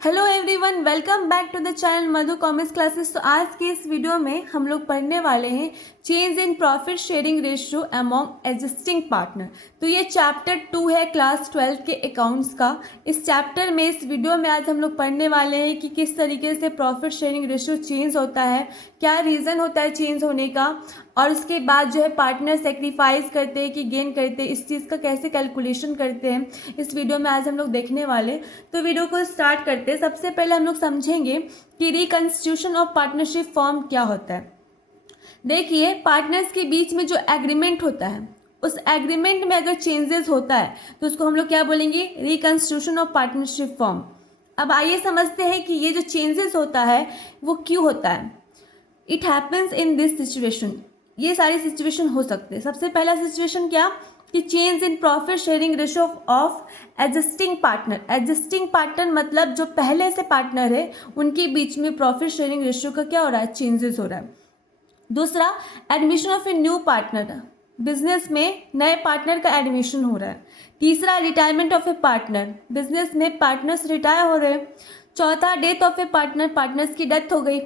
Hello everyone, welcome back to the channel Madhu commerce classes. तो आज के इस वीडियो में हम लोग पढ़ने वाले हैं change in profit sharing ratio among existing partner. तो ये चैप्टर 2 है क्लास 12 के अकाउंट्स का। इस चैप्टर में इस वीडियो में आज हम लोग पढ़ने वाले हैं कि किस तरीके से प्रॉफिट शेयरिंग रेशियो चेंज होता है, क्या रीज़न होता है चेंज होने का, और उसके बाद जो है पार्टनर सेक्रीफाइस करते हैं कि गेन करते हैं, इस चीज़ का कैसे कैलकुलेशन करते हैं इस वीडियो में आज हम लोग देखने वाले। तो वीडियो को स्टार्ट करते हैं। सबसे पहले हम लोग समझेंगे कि रिकंस्टिट्यूशन ऑफ पार्टनरशिप फॉर्म क्या होता है। देखिए, पार्टनर्स के बीच में जो एग्रीमेंट होता है, उस एग्रीमेंट में अगर चेंजेस होता है तो उसको हम लोग क्या बोलेंगे, रिकंस्टिट्यूशन ऑफ पार्टनरशिप फॉर्म। अब आइए समझते हैं कि ये जो चेंजेस होता है वो क्यों होता है। It happens in this situation. ये सारी सिचुएशन हो सकते हैं। सबसे पहला सिचुएशन क्या कि change in profit sharing ratio of existing partner. Existing partner मतलब जो पहले से पार्टनर है उनके बीच में प्रॉफिट शेयरिंग रेशियो का क्या हो रहा है, चेंजेस हो रहा है। दूसरा, admission of a new partner. Business में नए पार्टनर का एडमिशन हो रहा है। तीसरा, retirement of a partner. Business में पार्टनर्स रिटायर हो रहे हैं। चौथा, death of a partner. Partners की डेथ हो गई।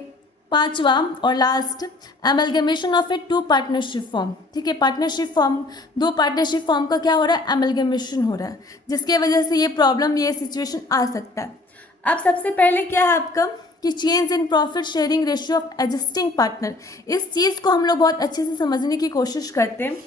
पांचवा और last, amalgamation of a two partnership form. ठीक है, पार्टनरशिप फॉर्म, दो पार्टनरशिप फॉर्म का क्या हो रहा है, एमलगेमेशन हो रहा है, जिसके वजह से ये प्रॉब्लम, ये सिचुएशन आ सकता है। अब सबसे पहले क्या है आपका कि change in profit sharing ratio of existing partner. इस चीज़ को हम लोग बहुत अच्छे से समझने की कोशिश करते हैं।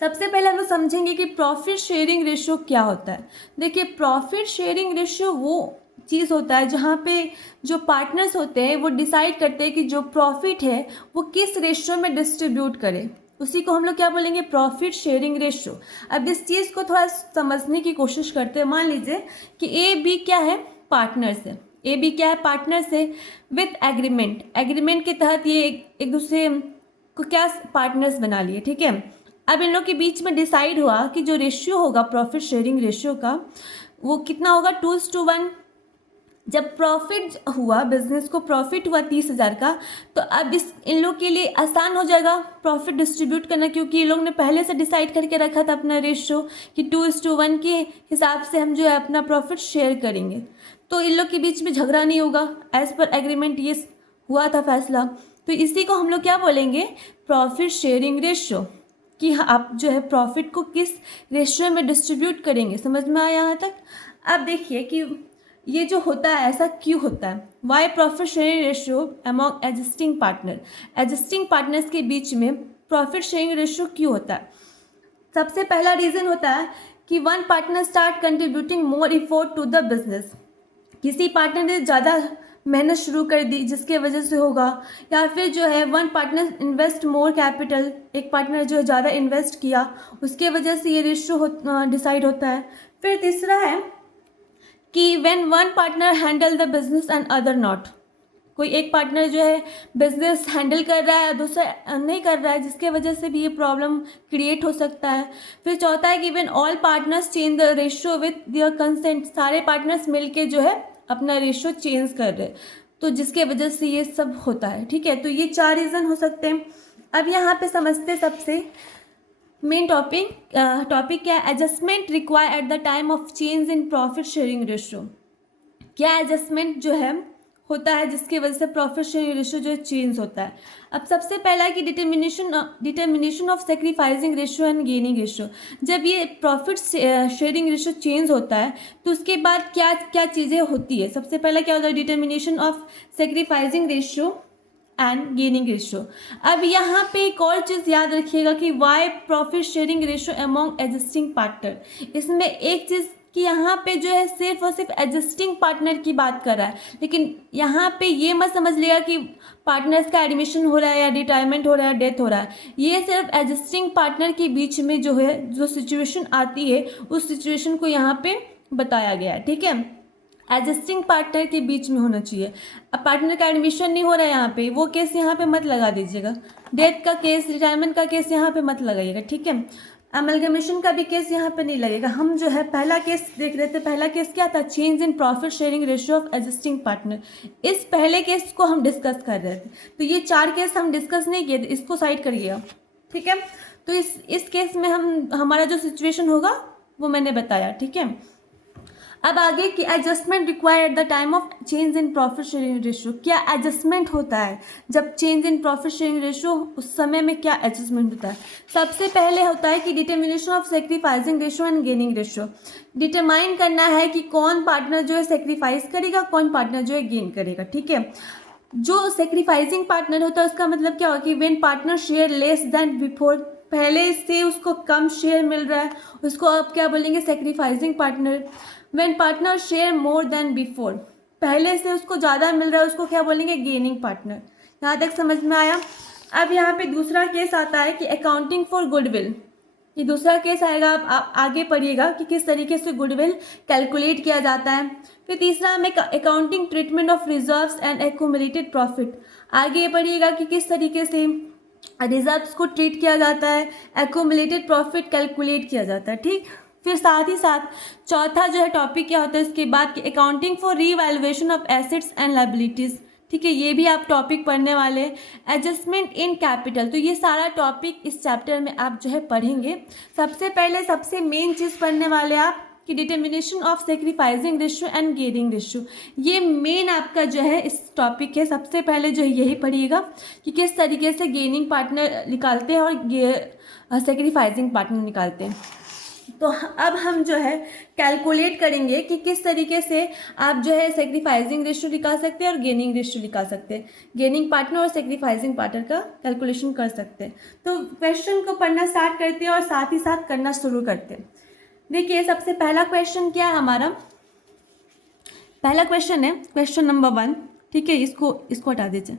सबसे पहले हम लोग समझेंगे कि प्रॉफिट शेयरिंग रेशियो क्या होता है। देखिए, प्रॉफिट शेयरिंग रेशियो वो चीज़ होता है जहाँ पे जो पार्टनर्स होते हैं वो डिसाइड करते हैं कि जो प्रॉफिट है वो किस रेशियो में डिस्ट्रीब्यूट करें। उसी को हम लोग क्या बोलेंगे, प्रॉफिट शेयरिंग रेशियो। अब इस चीज़ को थोड़ा समझने की कोशिश करते हैं। मान लीजिए कि ए बी क्या है, पार्टनर्स है। ए बी क्या है, पार्टनर्स है विथ एग्रीमेंट। एग्रीमेंट के तहत ये एक दूसरे को क्या पार्टनर्स बना लिए। ठीक है, अब इन लोग के बीच में डिसाइड हुआ कि जो रेशियो होगा प्रॉफिट शेयरिंग रेशियो का वो कितना होगा, 2:1। जब प्रॉफिट हुआ, बिजनेस को प्रॉफिट हुआ 30,000 का, तो अब इन लोग के लिए आसान हो जाएगा प्रॉफिट डिस्ट्रीब्यूट करना, क्योंकि ये लोग ने पहले से डिसाइड करके रखा था अपना रेशियो कि 2:1 के हिसाब से हम जो है अपना प्रॉफिट शेयर करेंगे। तो इन लोग के बीच में झगड़ा नहीं होगा, एज पर एग्रीमेंट ये हुआ था फैसला। तो इसी को हम लोग क्या बोलेंगे, प्रॉफिट शेयरिंग रेशियो, कि आप जो है प्रॉफिट को किस रेशियो में डिस्ट्रीब्यूट करेंगे। समझ में आया यहाँ तक। अब देखिए कि ये जो होता है ऐसा क्यों होता है, why profit sharing ratio among existing partner. Existing partners के बीच में प्रॉफिट शेयरिंग रेशियो क्यों होता है। सबसे पहला रीज़न होता है कि one partner start contributing more effort to the business. किसी पार्टनर ने ज़्यादा मेहनत शुरू कर दी जिसके वजह से होगा, या फिर जो है one partner invest more capital. एक पार्टनर जो है ज़्यादा इन्वेस्ट किया, उसके वजह से ये रेशियो डिसाइड होता है। फिर तीसरा है कि when one partner handle the business and other not. कोई एक पार्टनर जो है बिजनेस हैंडल कर रहा है, दूसरा नहीं कर रहा है, जिसके वजह से भी ये प्रॉब्लम क्रिएट हो सकता है। फिर चौथा है कि when all partners change the ratio with their consent. सारे पार्टनर्स मिलके जो है अपना रेशियो चेंज कर रहे हैं, तो जिसके वजह से ये सब होता है। ठीक है, तो ये 4 रीज़न हो सकते हैं। अब यहाँ पे समझते सबसे मेन टॉपिक क्या है, adjustment require at the time of change in profit sharing ratio. क्या एडजस्टमेंट जो है होता है जिसकी वजह से प्रॉफिट शेयरिंग रेशियो जो है चेंज होता है। अब सबसे पहला है कि determination of sacrificing ratio and gaining ratio. जब ये प्रॉफिट शेयरिंग रेशियो चेंज होता है तो उसके बाद क्या क्या चीज़ें होती है। सबसे पहला क्या होता है, determination of sacrificing ratio and gaining ratio. अब यहाँ पे एक और चीज़ याद रखिएगा कि why profit sharing ratio among existing partner. इसमें एक चीज़ कि यहाँ पे जो है सिर्फ और सिर्फ एग्जिस्टिंग पार्टनर की बात कर रहा है, लेकिन यहाँ पे ये मत समझ लिया कि पार्टनर्स का एडमिशन हो रहा है या रिटायरमेंट हो रहा है, डेथ हो रहा है। ये सिर्फ एग्जिस्टिंग पार्टनर के बीच में जो है जो सिचुएशन आती है उस सिचुएशन को यहाँ पे बताया गया है। ठीक है, एग्जिस्टिंग पार्टनर के बीच में होना चाहिए। अब पार्टनर का एडमिशन नहीं हो रहा है यहाँ पे, वो केस यहाँ पे मत लगा दीजिएगा। डेथ का केस, रिटायरमेंट का केस यहाँ पे मत लगाइएगा। ठीक है, अमलगमेशन का भी केस यहाँ पे नहीं लगेगा। हम जो है पहला केस देख रहे थे। पहला केस क्या था, change in profit sharing ratio of existing partner. इस पहले केस को हम डिस्कस कर रहे थे, तो ये 4 केस हम डिस्कस नहीं किए थे, इसको साइड करिएगा। ठीक है, तो इस केस में हमारा जो सिचुएशन होगा वो मैंने बताया। ठीक है, अब आगे कि adjustment required at the time of change in profit sharing ratio, क्या एडजस्टमेंट होता है जब change in profit sharing ratio, उस समय में क्या एडजस्टमेंट होता है। सबसे पहले होता है कि determination of sacrificing ratio and gaining ratio, determine करना है कि कौन पार्टनर जो है सेक्रीफाइस करेगा, कौन पार्टनर जो है गेन करेगा। ठीक है, जो सेक्रीफाइसिंग पार्टनर होता है उसका मतलब क्या होगा कि when partner share less than before, पहले से उसको कम शेयर मिल रहा है, उसको अब क्या बोलेंगे, sacrificing partner. When partner share more than before, पहले से उसको ज़्यादा मिल रहा है, उसको क्या बोलेंगे, गेनिंग पार्टनर। यहाँ तक समझ में आया। अब यहाँ पे दूसरा केस आता है कि अकाउंटिंग फॉर गुडविल, ये दूसरा केस आएगा। आप आगे पढ़िएगा कि किस तरीके से गुडविल कैलकुलेट किया जाता है। फिर तीसरा में accounting treatment of reserves and accumulated profit, आगे पढ़िएगा कि किस तरीके से रिजर्व्स को ट्रीट किया जाता है, एक्यूमुलेटेड प्रॉफिट कैलकुलेट किया जाता है। ठीक, फिर साथ ही साथ चौथा जो है टॉपिक क्या होता है इसके बाद कि accounting for revaluation of assets and liabilities. ठीक है, ये भी आप टॉपिक पढ़ने वाले हैं। एडजस्टमेंट इन कैपिटल, तो ये सारा टॉपिक इस चैप्टर में आप जो है पढ़ेंगे। सबसे पहले सबसे मेन चीज़ पढ़ने वाले आप कि determination of sacrificing ratio and gaining ratio, ये मेन आपका जो है इस टॉपिक है। सबसे पहले जो है यही पढ़िएगा कि किस तरीके से गेनिंग पार्टनर निकालते हैं और सेक्रीफाइसिंग पार्टनर निकालते हैं। तो अब हम जो है कैलकुलेट करेंगे कि किस तरीके से आप जो है सेक्रीफाइसिंग रेशियो निकाल सकते हैं और गेनिंग रेशियो निकाल सकते हैं, गेनिंग पार्टनर और सेक्रीफाइसिंग पार्टनर का कैलकुलेशन कर सकते हैं। तो क्वेश्चन को पढ़ना स्टार्ट करते हैं और साथ ही साथ करना शुरू करते हैं। देखिए सबसे पहला क्वेश्चन क्या है हमारा, पहला क्वेश्चन है क्वेश्चन नंबर 1। ठीक है, इसको हटा दीजिए।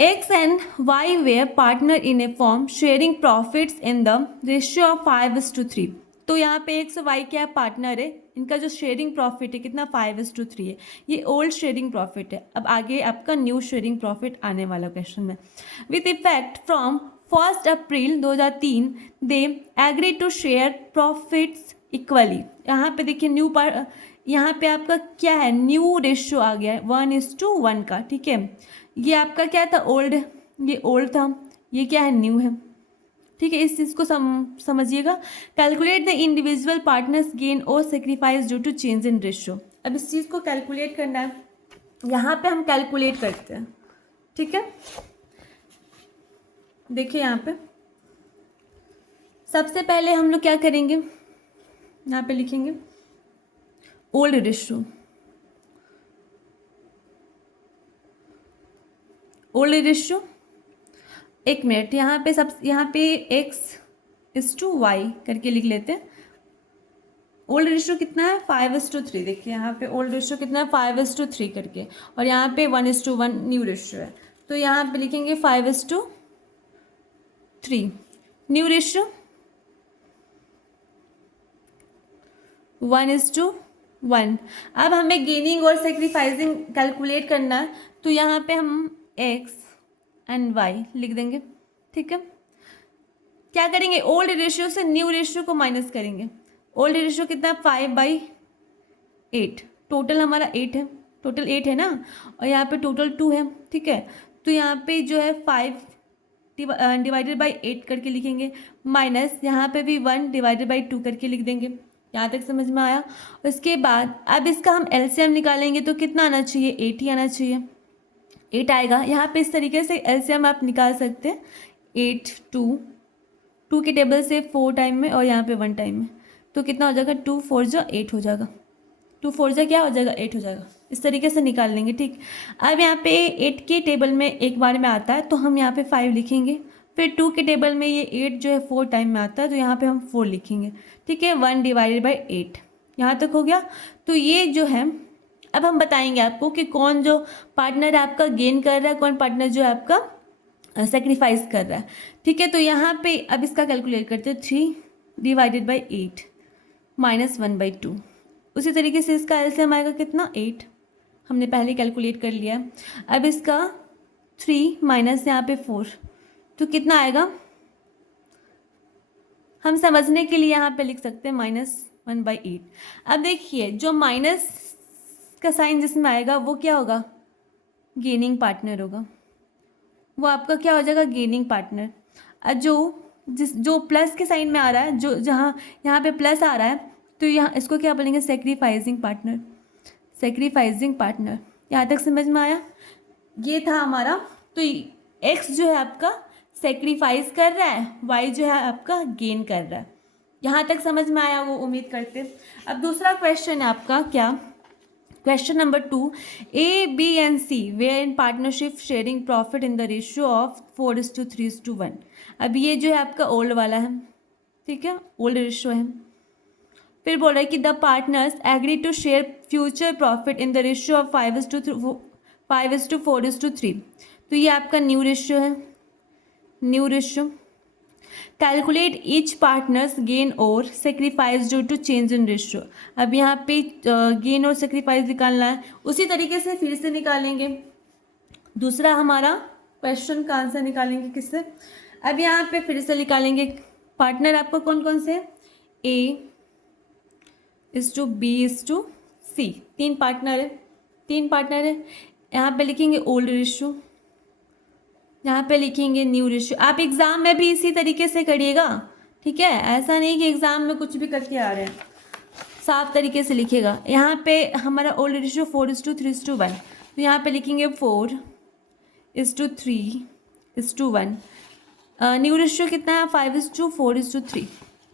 X and Y were partner in a firm sharing profits in the ratio of 5:3। तो यहाँ पे X और Y क्या पार्टनर है, इनका जो शेयरिंग प्रॉफिट है कितना 5:3 है। ये ओल्ड शेयरिंग प्रॉफिट है। अब आगे आपका न्यू शेयरिंग प्रॉफिट आने वाला क्वेश्चन में। With effect from 1 April 2003 they agree to share profits equally. यहाँ पे देखिए यहाँ पे आपका क्या है, न्यू रेशियो आ गया है 1:1 का। ठीक है, ये आपका क्या था, ओल्ड, ये ओल्ड था, ये क्या है, न्यू है। ठीक है, इस चीज़ को समझिएगा। Calculate the individual partners gain और sacrifice due to change in ratio. अब इस चीज़ को कैलकुलेट करना है, यहाँ पे हम कैलकुलेट करते हैं। ठीक है, देखिए यहाँ पे सबसे पहले हम लोग क्या करेंगे, यहाँ पे लिखेंगे ओल्ड रेशियो, ओल्ड रेशियो। एक मिनट, यहाँ पे X:Y करके लिख लेते हैं। ओल्ड रेशियो कितना है 5:3। देखिए यहाँ पे ओल्ड रेशियो कितना है 5:3 करके, और यहाँ पे 1:1 न्यू रेशियो है। तो यहाँ पे लिखेंगे 5:3 न्यू रेशियो, 1:1। अब हमें गेनिंग और सेक्रीफाइसिंग कैलकुलेट करना है, तो यहाँ पे हम X एंड Y लिख देंगे। ठीक है, क्या करेंगे, ओल्ड रेशियो से न्यू रेशियो को माइनस करेंगे। ओल्ड रेशियो कितना 5/8, टोटल हमारा 8 है, टोटल 8 है ना, और यहाँ पे टोटल 2 है। ठीक है, तो यहाँ पे जो है 5 डिवाइडेड बाई 8 करके लिखेंगे, माइनस यहाँ पे भी 1 डिवाइडेड बाई 2 करके लिख देंगे। यहाँ तक समझ में आया। उसके बाद अब इसका हम एलसीएम निकालेंगे तो कितना आना चाहिए, 8 ही आना चाहिए, 8 आएगा। यहाँ पे इस तरीके से एलसीएम आप निकाल सकते हैं। 8 2 के टेबल से 4 टाइम में और यहाँ पे 1 टाइम में, तो कितना हो जाएगा 2 4 जा 8 हो जाएगा, 2 4 जा क्या हो जाएगा 8 हो जाएगा। इस तरीके से निकाल लेंगे। ठीक, अब यहाँ पे 8 के टेबल में एक बार में आता है तो हम यहाँ पे 5 लिखेंगे। फिर 2 के टेबल में ये 8 जो है 4 टाइम में आता है तो यहाँ पे हम 4 लिखेंगे। ठीक है, 1 डिवाइडेड बाई 8, यहाँ तक हो गया। तो ये जो है अब हम बताएंगे आपको कि कौन जो पार्टनर आपका गेन कर रहा है, कौन पार्टनर जो है आपका सेक्रीफाइस कर रहा है। ठीक है, तो यहाँ पे अब इसका कैलकुलेट करते हैं। 3 डिवाइडेड बाई 8 माइनस 1/2। उसी तरीके से इसका एलसीएम आएगा कितना 8, हमने पहले कैलकुलेट कर लिया। अब इसका 3 माइनस यहाँ पे 4, तो कितना आएगा, हम समझने के लिए यहाँ पे लिख सकते हैं -1/8। अब देखिए जो माइनस का साइन जिसमें आएगा वो क्या होगा, गेनिंग पार्टनर होगा, वो आपका क्या हो जाएगा, गेनिंग पार्टनर। जो प्लस के साइन में आ रहा है, जो जहाँ यहाँ पे प्लस आ रहा है तो यहाँ इसको क्या बोलेंगे, सेक्रीफाइसिंग पार्टनर, सेक्रीफाइसिंग पार्टनर। यहाँ तक समझ में आया? ये था हमारा। तो एक्स जो है आपका सेक्रीफाइस कर रहा है, वाई जो है आपका गेन कर रहा है। यहाँ तक समझ में आया वो उम्मीद करते। अब दूसरा क्वेश्चन है आपका, क्या question number 2, A B and C where in partnership sharing profit in the ratio of 4:3:1। अब ये जो है आपका ओल्ड वाला है, ठीक है, ओल्ड रेशियो है। फिर बोल रहा है कि the partners agree to share future profit in the ratio of 5:4:3। तो ये आपका न्यू रेशियो है, new ratio. Calculate each partners gain और sacrifice due to change in ratio. अब यहाँ पे गेन और सेक्रीफाइस निकालना है, उसी तरीके से फिर से निकालेंगे। दूसरा हमारा क्वेश्चन का आंसर निकालेंगे किससे? अब यहाँ पे फिर से निकालेंगे पार्टनर आपको कौन कौन से, A is to B is to C, तीन पार्टनर है, तीन पार्टनर है। यहाँ पे लिखेंगे ओल्ड रेशियो, यहाँ पे लिखेंगे न्यू रेशियो। आप एग्ज़ाम में भी इसी तरीके से करिएगा, ठीक है, ऐसा नहीं कि एग्ज़ाम में कुछ भी करके आ रहे हैं, साफ तरीके से लिखेगा। यहाँ पे हमारा ओल्ड रेशियो 4:3:1, तो यहाँ पे लिखेंगे 4:3:1। न्यू रेशियो कितना है, 5:4:3,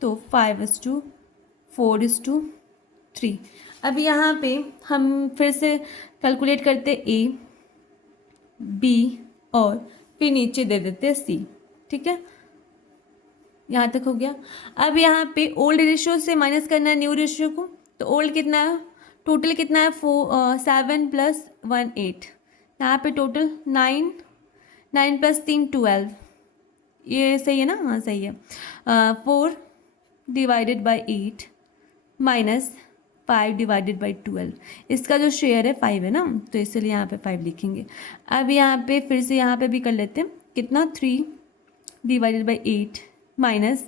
तो 5:4:3। अब यहाँ पे हम फिर से कैलकुलेट करते ए बी और फिर नीचे दे देते सी, ठीक है, यहाँ तक हो गया। अब यहाँ पे ओल्ड रेशियो से माइनस करना है न्यू रेशियो को, तो ओल्ड कितना है, टोटल कितना है, 7 + 1 8, यहाँ पे टोटल 9 + 3 12, ये सही है ना? हाँ सही है। 4/8 माइनस 5/12, इसका जो शेयर है 5 है ना, तो इसलिए यहाँ पे 5 लिखेंगे। अब यहाँ पे फिर से यहाँ पे भी कर लेते हैं, कितना 3/8 माइनस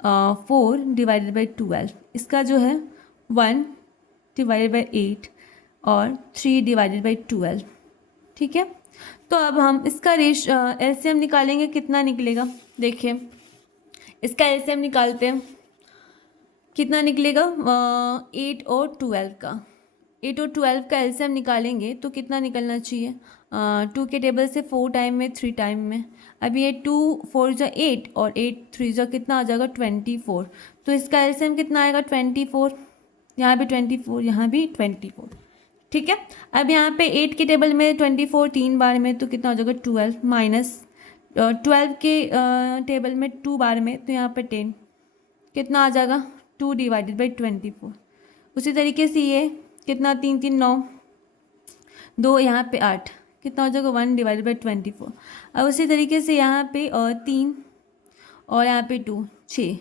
4/12, इसका जो है 1/8 और 3/12, ठीक है। तो अब हम इसका एलसीएम निकालेंगे, कितना निकलेगा, देखिए इसका एलसीएम निकालते हैं, कितना निकलेगा, 8 और 12 का, 8 और 12 का एलसीएम निकालेंगे तो कितना निकलना चाहिए, 2 के टेबल से 4 टाइम में 3 टाइम में। अब ये 2 4 जा 8 और 8 3 जा कितना आ जाएगा 24, तो इसका एलसीएम कितना आएगा 24, यहाँ भी 24, यहाँ भी 24, ठीक है। अब यहाँ पे 8 के टेबल में 24 3 बार में, तो कितना हो जाएगा 12 माइनस 12 के टेबल में 2 बार में, तो यहाँ पे 10, कितना आ जाएगा 2/24। उसी तरीके से ये कितना 3 3 9, 2 यहाँ पे 8, कितना हो जाएगा 1/24। अब उसी तरीके से यहाँ पे 3 और यहाँ पे 2 6,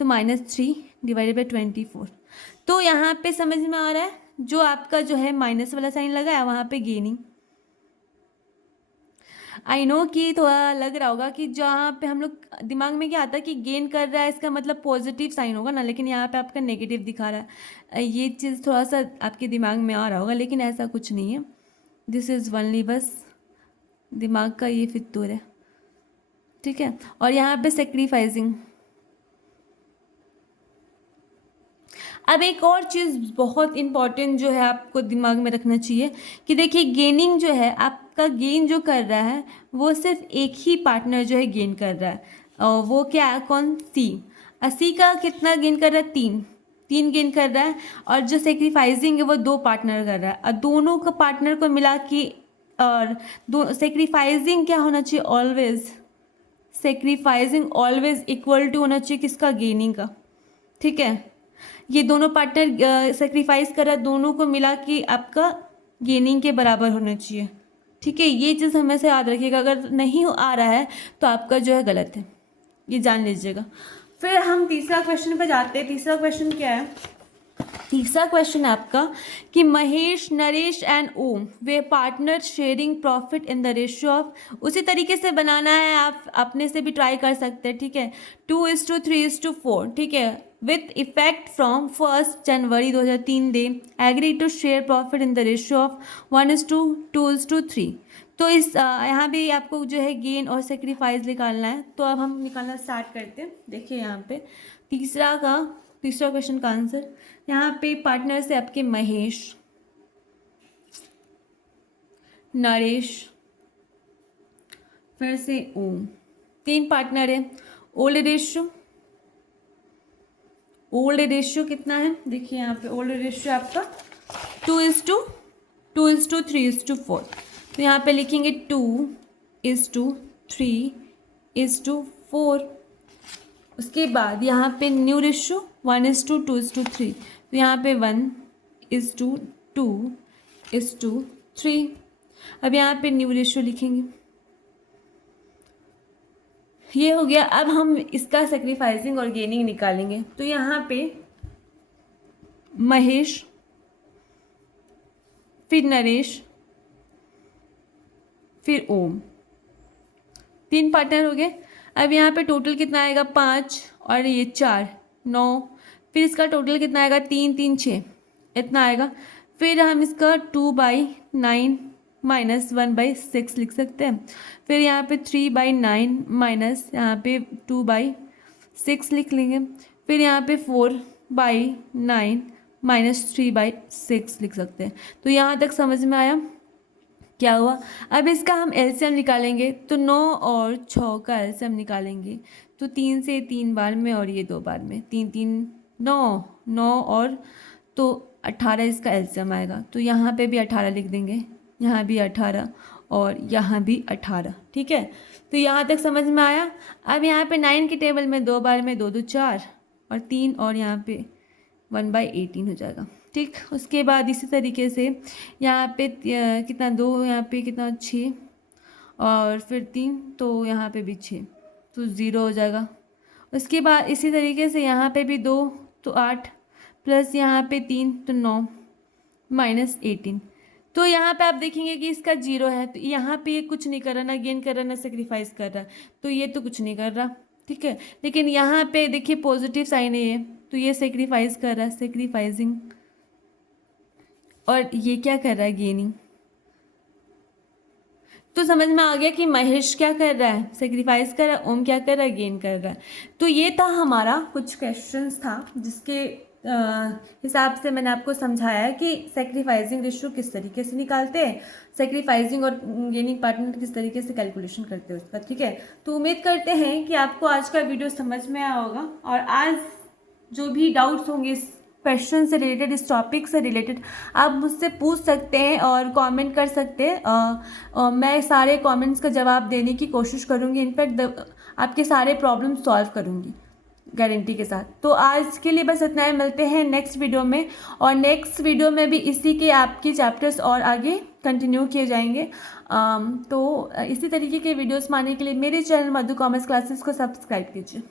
तो -3/24। तो यहाँ पे समझ में आ रहा है, जो आपका जो है माइनस वाला साइन लगा है वहाँ पे गेनिंग। आई नो कि थोड़ा लग रहा होगा कि जहाँ पे हम लोग दिमाग में क्या आता है कि गेन कर रहा है, इसका मतलब पॉजिटिव साइन होगा ना, लेकिन यहाँ पे आपका नेगेटिव दिखा रहा है। ये चीज़ थोड़ा सा आपके दिमाग में आ रहा होगा, लेकिन ऐसा कुछ नहीं है। दिस इज़ ओनली बस दिमाग का ये फितूर है, ठीक है। और यहाँ पे सेक्रीफाइसिंग। अब एक और चीज़ बहुत इम्पॉर्टेंट जो है आपको दिमाग में रखना चाहिए कि देखिए गेनिंग जो है, आपका गेन जो कर रहा है वो सिर्फ एक ही पार्टनर जो है गेन कर रहा है, और वो क्या है, कौन, सी का कितना गेन कर रहा है, 3 गेन कर रहा है। और जो सेक्रीफाइसिंग है वो 2 पार्टनर कर रहा है, और दोनों का पार्टनर को मिला के, और सेक्रीफाइसिंग क्या होना चाहिए, always sacrificing always equal to होना चाहिए किसका, गेनिंग का, ठीक है। ये दोनों पार्टनर सेक्रीफाइस कर रहा है, दोनों को मिला के आपका गेनिंग के बराबर होना चाहिए, ठीक है। ये चीज़ हमेशा याद रखिएगा, अगर नहीं आ रहा है तो आपका जो है गलत है, ये जान लीजिएगा। फिर हम तीसरा क्वेश्चन पर जाते हैं। तीसरा क्वेश्चन क्या है, तीसरा क्वेश्चन है आपका कि महेश, नरेश एंड ओम वे partner sharing profit in the ratio of, उसी तरीके से बनाना है, आप अपने से भी ट्राई कर सकते हैं, ठीक है, 2:3:4, ठीक है। With effect from 1 January 2003 they agree to share profit in the ratio of 1:2:3। तो इस यहाँ भी आपको जो है गेन और सेक्रीफाइस निकालना है। तो अब हम निकालना स्टार्ट करते हैं। देखिए यहाँ पे तीसरा क्वेश्चन का आंसर। यहाँ पे पार्टनर से आपके महेश, नरेश, फिर से ओम, 3 पार्टनर है। ओल्ड रेशियो कितना है, देखिए यहाँ पे ओल्ड रेशियो आपका 2:3:4। तो यहाँ पे लिखेंगे 2:3:4। उसके बाद यहाँ पे न्यू रेशियो 1:2:3। तो यहाँ पे 1:2:3। अब यहाँ पे न्यू रेशियो लिखेंगे। ये हो गया। अब हम इसका सेक्रीफाइसिंग और गेनिंग निकालेंगे। तो यहाँ पे महेश, फिर नरेश, फिर ओम, 3 पार्टनर हो गए। अब यहाँ पे टोटल कितना आएगा 5 और ये 4 9। फिर इसका टोटल कितना आएगा 3 3 6 इतना आएगा। फिर हम इसका 2/9 माइनस 1/6 लिख सकते हैं। फिर यहाँ पे 3/9 माइनस यहाँ पे 2/6 लिख लेंगे। फिर यहाँ पे 4/9 माइनस 3/6 लिख सकते हैं। तो यहाँ तक समझ में आया क्या हुआ। अब इसका हम एलसीएम निकालेंगे। तो 9 और 6 का एलसीएम निकालेंगे। तो 3 से 3 बार में और ये 2 बार में, 3 3 9 9 और तो 18 इसका एलसीएम आएगा। तो यहाँ पे भी 18 लिख देंगे, यहाँ भी 18 और यहाँ भी 18। ठीक है, तो यहाँ तक समझ में आया। अब यहाँ पे 9 के टेबल में 2 बार में 2 2 4 और 3 और यहाँ पे 1/18 हो जाएगा। ठीक, उसके बाद इसी तरीके से यहाँ पे कितना 2, यहाँ पे कितना 6 और फिर 3, तो यहाँ पे भी 6, तो 0 हो जाएगा। उसके बाद इसी तरीके से यहाँ पे भी 2 तो 8 प्लस यहाँ पे 3 तो 9 माइनस 18। तो यहाँ पे आप देखेंगे कि इसका 0 है। तो यहाँ पे ये कुछ नहीं कर रहा, ना गेन कर रहा ना सेक्रीफाइस कर रहा, तो ये तो कुछ नहीं कर रहा। ठीक है, लेकिन यहाँ पे देखिए पॉजिटिव साइन है ये, तो ये सेक्रीफाइस कर रहा है, सेक्रीफाइसिंग। और ये क्या कर रहा है, गेनिंग। तो समझ में आ गया कि महेश क्या कर रहा है, सेक्रीफाइस कर रहा है, ओम क्या कर रहा है, गेन कर रहा है। तो ये था हमारा कुछ क्वेश्चंस था जिसके हिसाब से मैंने आपको समझाया कि सेक्रीफाइसिंग रेशियो किस तरीके से निकालते हैं, सेक्रीफाइसिंग और गेनिंग पार्टनर किस तरीके से कैलकुलेशन करते हैं उसका। ठीक है, तो उम्मीद करते हैं कि आपको आज का वीडियो समझ में आया होगा। और आज जो भी डाउट्स होंगे इस क्वेश्चन से रिलेटेड, इस टॉपिक से रिलेटेड, आप मुझसे पूछ सकते हैं और कमेंट कर सकते हैं। मैं सारे कमेंट्स का जवाब देने की कोशिश करूँगी। इनफैक्ट आपके सारे प्रॉब्लम सॉल्व करूँगी गारंटी के साथ। तो आज के लिए बस इतना ही, मिलते हैं नेक्स्ट वीडियो में। और नेक्स्ट वीडियो में भी इसी के आपके चैप्टर्स और आगे कंटिन्यू किए जाएंगे। तो इसी तरीके के वीडियोस पाने के लिए मेरे चैनल मधु कॉमर्स क्लासेस को सब्सक्राइब कीजिए।